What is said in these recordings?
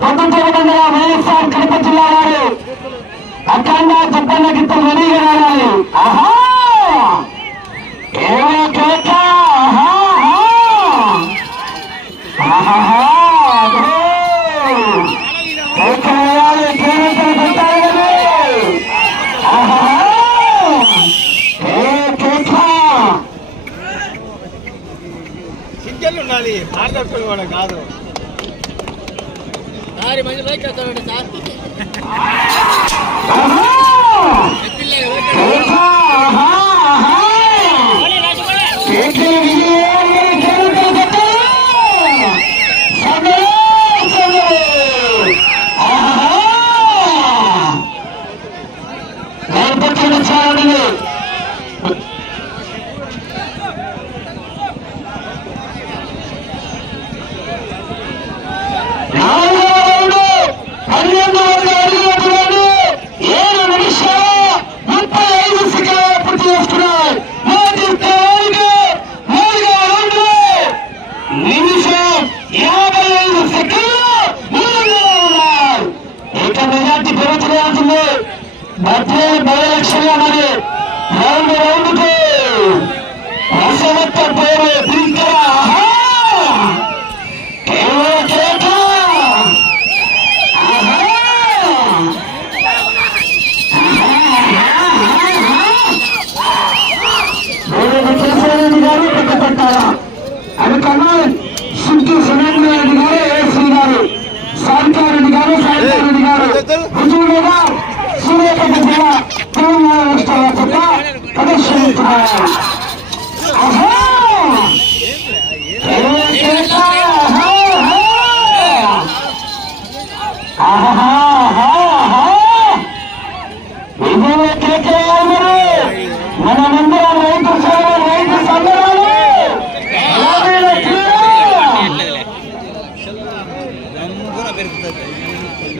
పొద్దుటూరు మండల వైఎస్ఆర్ కడప జిల్లా వారు అఖండ చెప్పన్న గిత్త రెడీగా రావాలి ఆహా ఏమో కేక ఆహా ఆహా కేక వేయాలి కేరింతలు పెట్టాలి కదా ఆహా ఏ కేక సింకెళ్ళు ఉండాలి మాట్లాడుకుని కూడా కాదు సారి మంచి లైక్ వేస్తామండి సార్ ఆహా పిల్లలు కేక ఆహా ఆహా కేకలు వేయాలి కేరింతలు పెట్టాలి సమయం సమయం ఆహా నేర్పచ్చిన చారుడిని నాలుగో రౌండు పన్నెండు వందల అడుగులు ఏడు నిమిషాల ముప్పై ఐదు సెకండ్లు పూర్తి చేసుకున్నాయి మొదటి స్థానానికి నాలుగో రౌండ్లో నిమిషం యాభై ఐదు సెకండ్లు ముందుగా ఉన్నాయి ఇక మెజార్టీ పెరుగుతూనే ఉంటుంది మధ్య పది లక్షలుగా మరి రౌండ్ రౌండ్కు రసవత్త పేరు దింకర ఆహా! గారు పెద్ద గారు గారు గారు సూర్యాపేట జిల్లా తెలంగాణ రాష్ట్ర వ్యాప్తంగా ప్రదర్శిస్తున్నారు మనమందరం రైతు సేవ రైతు సంబరాలు గ్రామీణ క్రీడ. ఆహా!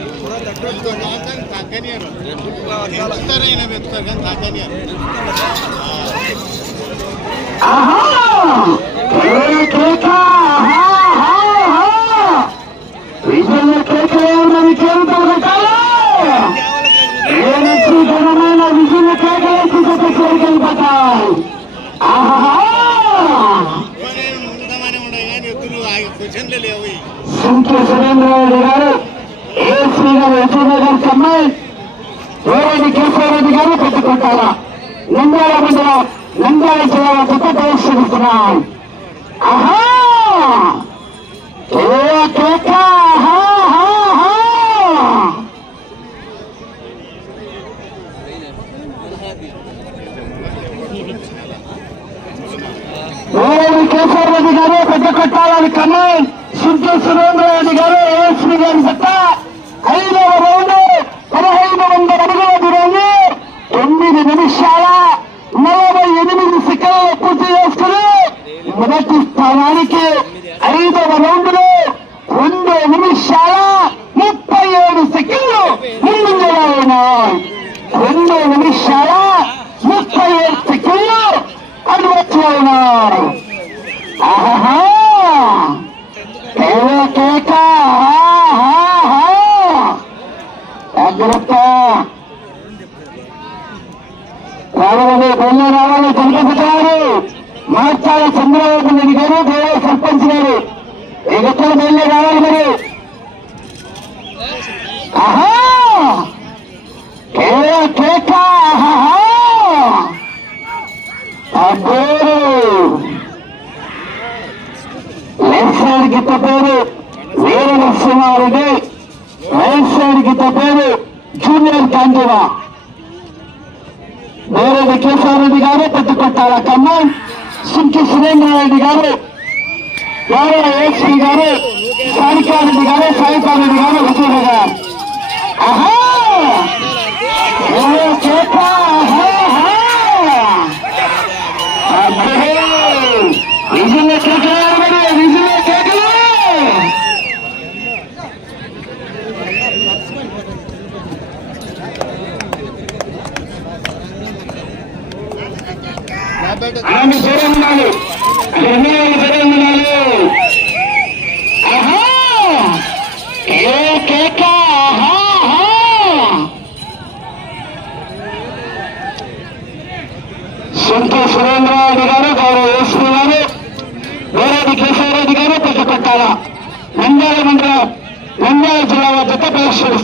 ఏ కేక! ఆహా! ఆహా! విజయ కేకేయాలి మరి కేంద్రం కట్టాలి ఏమి శ్రీకరమైన విజయ కేకలేసి గత కోరికలు పట్టాలి ఆహా క్వశ్చన్లే లేవు సింకి సురేంద్రరెడ్డి గారు ఏ శ్రీ గారు యశోద గారి అమ్మాయి వేరేది గారు పెట్టుకుంటారా నంద్యాల మండలం నంద్యాల జిల్లా కొత్త ప్రదర్శిస్తున్నాం ఆహా! ఏ కేక! కేశవరెడ్డి గారు పెద్ద కొట్టాలని కన్నా సిద్ధు సురేంద్ర రెడ్డి గారు ఏఎస్పీ గారి సత్త ఐదవ రౌండ్ పదహైదు వందల అడుగుల దూరాన్ని తొమ్మిది నిమిషాల నలభై ఎనిమిది సెకండ్లు పూర్తి చేసుకుని మొదటి స్థానానికి ఐదవ రౌండ్లో రెండు నిమిషాల ముప్పై ఏడు సెకండ్లు ముందుగా ఉన్నాయి రెండు నిమిషాల ముప్పై ఏడు సెకండ్లు అనుమతి ఉన్నారు ఆహా కేవ కేక ఆహా జాగ్రత్త రావాలి బొమ్మ రావాలి కనిపిస్తున్నారు మార్చాల చంద్రబాబు నాయుడు గారు దేవ సర్పంచ్ గారు ఎక్కడ బయలు రావాలి మరి ఆహా కేవ కేక ఆహా అబ్బోరు లెఫ్ట్ సైడ్ గిత్త పేరు వీర నరసింహారెడ్డి రైట్ సైడ్ గిత్త పేరు జూనియర్ కాంతివా వేరేది కేశవరెడ్డి గారు పెద్ద కొట్టాల కమ్మాయి సింకి సురేంద్రారెడ్డి గారు వేరే ఏసీ గారు సారికారెడ్డి గారు సాయికారెడ్డి గారు హుజూర్ గారు ఆహా ఏ కేక ఆహా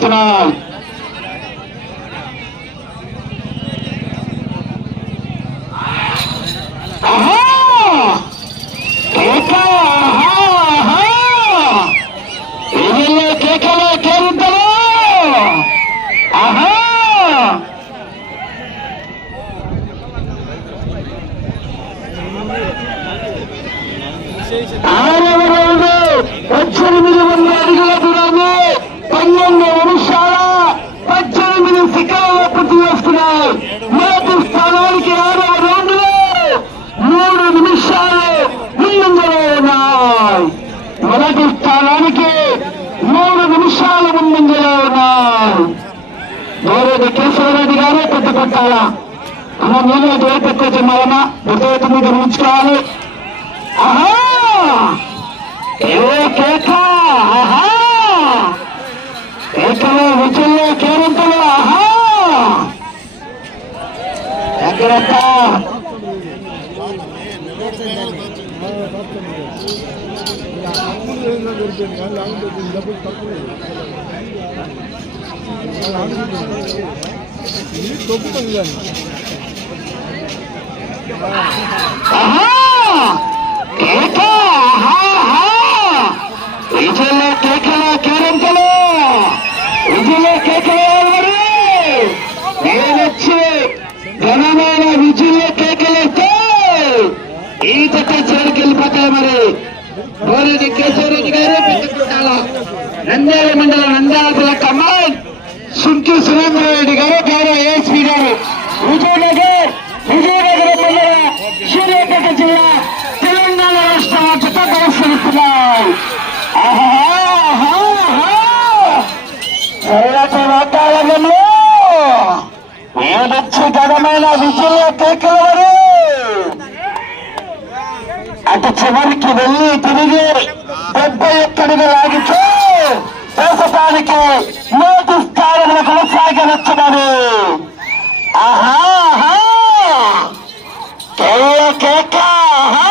ঘোষণা చేస్తున్నారు. పూర్తి స్థానానికి ఆరవ రౌండ్ మూడు నిమిషాలు ముందంజలో ఉన్నాయి. మొదటి స్థానానికి మూడు నిమిషాలు ముందంజలో ఉన్నాయి. గౌరవ కేశవరెడ్డి గారు పెద్ద కొట్టాల అన్న నేను ఎటు పెట్టుకోవచ్చు మరణ గుర్తు మీద ఉంచుకోవాలి ఆహా! ఏ కేక! ఆహా కేకలు విజయంలో కేరింతలు ఆహా జాగ్రత్త తొక్కుతుంది కానీ ఆహా కేక ఆహా ఆహా విజయంలో కేకలు నేనొచ్చి ఘనమైన విజయంలో కేకలేస్తే ఈ జట్ట చివరికి వెళ్ళిపోతాయి మరి గోరెడ్డి కేశవరెడ్డి గారు పెద్దకుంటాల నంద్యాల మండలం నంద్యాల జిల్లా సుంకి గారు గౌరవ ఏఎస్పీ గారు విజయనగర్ విజయనగరం మండలం సూర్యాపేట జిల్లా తెలంగాణ రాష్ట్ర జత పరిశీలిస్తున్నాయి చల్లటి వాతావరణంలో ఏదొచ్చి ఘనమైన విజయ కేకలవరు. అటు చివరికి వెళ్ళి తిరిగి డెబ్బై ఒక్కడిగా లాగితే దేశానికి నోటి స్థానంలో కొనసాగవచ్చునని ఆహా ఆహా. కేయ కేక ఆహా.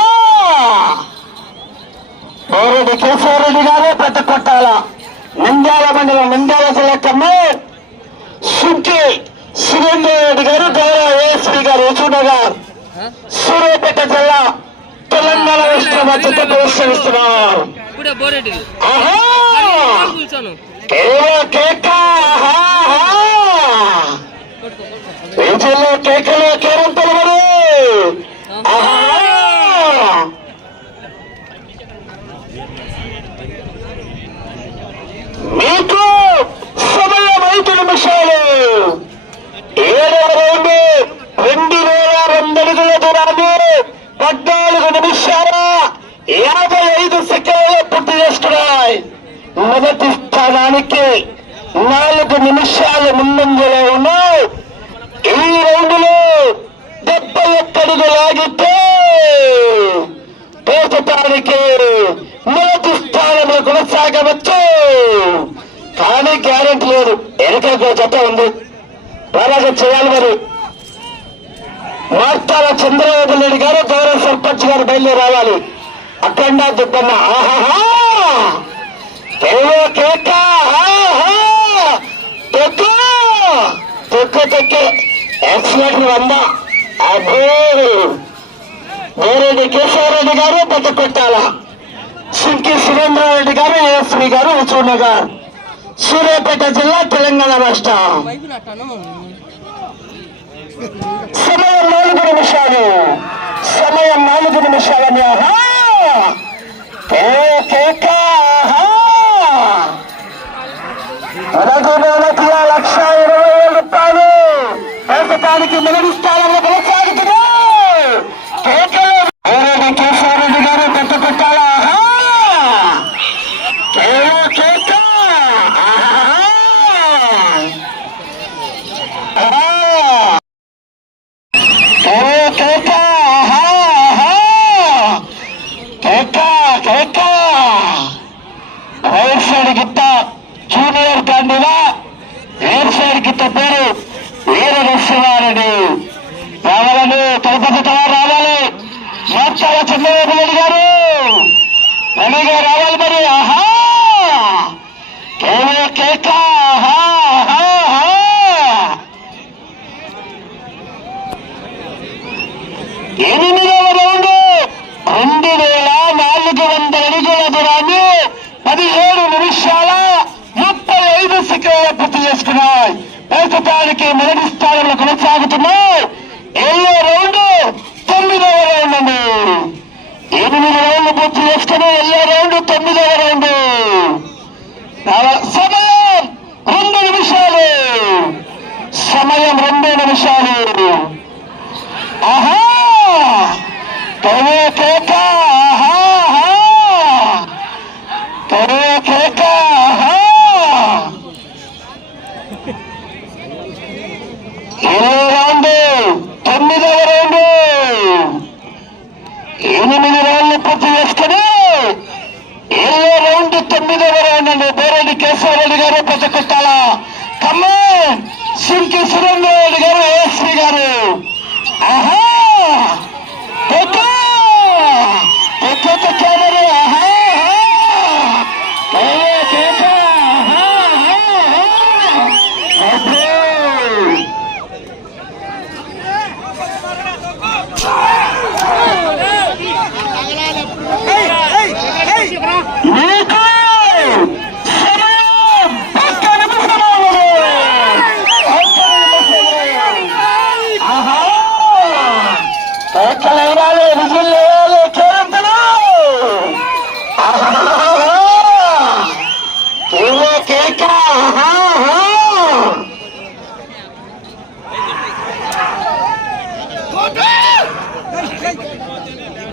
కోరెడ్డి కేశవరెడ్డి గారే పెద్ద కొట్టాల నంద్యాల మండలం నంద్యాల జిల్లా కమ్మే సుంకి సురేంద్ర రెడ్డి గారు గౌరవ ఏఎస్పీ గారు హుజూర్నగర్ సూర్యాపేట జిల్లా తెలంగాణ రాష్ట్ర మద్దతు పరిశ్రమిస్తున్నారు ఇప్పుడే బోరెడ్డి ఆహా కూర్చోను కేవల కేక ఆహా, ఆహా. విజయంలో కేకలు కేరంతలు మరి మీకు సమయం ఐదు నిమిషాలు. ఏడవ రౌండ్ రెండు వేల రెండు అడుగుల దూరాన్ని పద్నాలుగు నిమిషాల యాభై ఐదు సెకండ్లు పూర్తి చేస్తున్నాయి. మొదటి స్థానానికి నాలుగు నిమిషాలు ముందంజలో ఉన్నాయి. ఈ రౌండ్లో డెబ్బై ఒక్కడుగు లాగితే ప్రస్తుతానికి మొదటి స్థానంలో కొనసాగవచ్చు. కానీ గ్యారెంటీ లేదు. వెనక జత ఉంది. అలాగే చేయాలి మరి. మార్తాల చంద్రబాబు నాయుడు గారు గౌరవ సర్పంచ్ గారు బయలుదేరి రావాలి. అఖండ దుబ్బమ్మ. ఆహాహా! కేక. ఆహా తొక్కు. తొక్కు తొక్కు. యాక్సిడెంట్ వంద. అబ్బో! గోరెడ్డి కేశవరెడ్డి గారు పెద్ద కొట్టాల. సుంకి సురేంద్రారెడ్డి గారు ఏఎస్వి గారు హుజూర్నగర్ సూర్యాపేట జిల్లా తెలంగాణ రాష్ట్రం. సమయం నాలుగు నిమిషాలు. సమయం నాలుగు నిమిషాలని ఆహా లక్ష ఇరవై ఏడు రూపాయలు ప్రస్తుతానికి మొదటి స్థానంలో కొనసాగుతుంది కేకలు గౌరవ కేశవరెడ్డి గారు పెద్ద పెట్టాల ఆహా కే కేక ఆహా ఆహా ఏ కేక ఆహా ఆహా కేక కేక రైట్ సైడ్ గిత్త. జూనియర్ బండిగా రైట్ సైడ్ గిత్త పేరు వీర నరసింహారెడ్డి. రావాలని తలపతి టవర్ రావాలి. మాట్లాడ చంద్రబాబు నాయుడు గారు. రెడీగా రావాలి మరి. ఆహా కేవే కేక ఆహా ఆహా ఆహా ఎనిమిదవ రౌండ్ రెండు వేల నాలుగు వందల అడుగుల దూరాన్ని పదిహేడు నిమిషాల ముప్పై ఐదు సెకండ్ల పూర్తి చేసుకున్నాయి ప్రస్తుతానికి మొదటి స్థానంలో కొనసాగుతున్నాయి. ఏడో రౌండ్ తొమ్మిదవ రౌండ్ అండి ఎనిమిది రౌండ్లు పూర్తి చేసుకుని ఎల్లో రౌండ్ తొమ్మిదవ రౌండ్. సమయం రెండు నిమిషాలు. సమయం రెండు నిమిషాలు. ఆహా! కరువు కేక ఆహా ఆహా. కరువు కేక ఆహా ఇరవై రౌండ్ తొమ్మిదవ రౌండ్ ఎనిమిది రౌండ్లు పూర్తి చేసుకుని ఇరవై రౌండ్ తొమ్మిదవ రౌండ్ అండి బోరెడ్డి కేశవరెడ్డి గారు పెద్ద కొట్టాల ఖమ్మం సింకి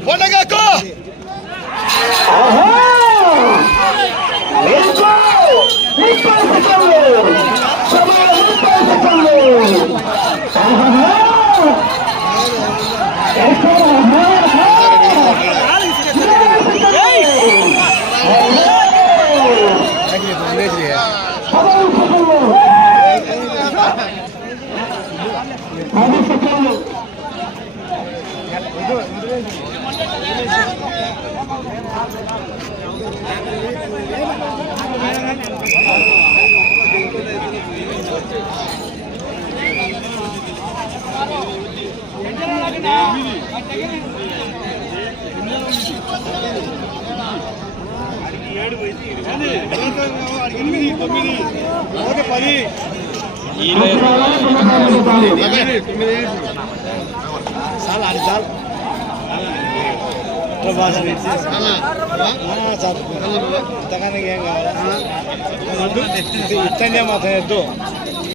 我那边儿 ఎనిమిది అది చాలు ఇంతకన్నా ఏం కావాలా ఇట్టనే మాత్రం ఎద్దు